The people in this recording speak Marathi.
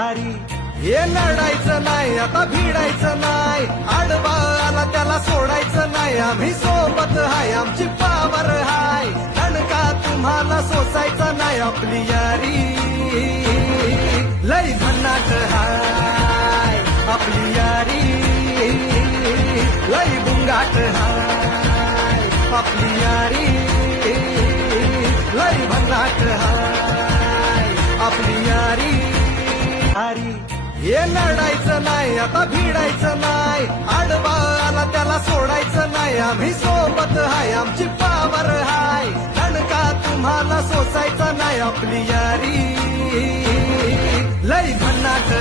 अरे हे लढायचं नाही, आता भिडायचं नाही, आडवा आला त्याला सोडायचं नाही. आम्ही सोबत हाय, आमची पावर हाय, दणका तुम्हाला सोसायचा नाही. आपली यारी लई भन्नाट हाय, आपली यारी लई बुंगाट हाय, आपली यारी लई भन्नाट हाय, आपली यारी. अरे हे लढायचं नाही, आता भिडायचं नाही, आडवा आला त्याला सोडायचं नाही. आम्ही सोबत हाय, आमची पावर हाय, दणका तुम्हाला सोसायचा नाही. आपली यारी लई भन्नाट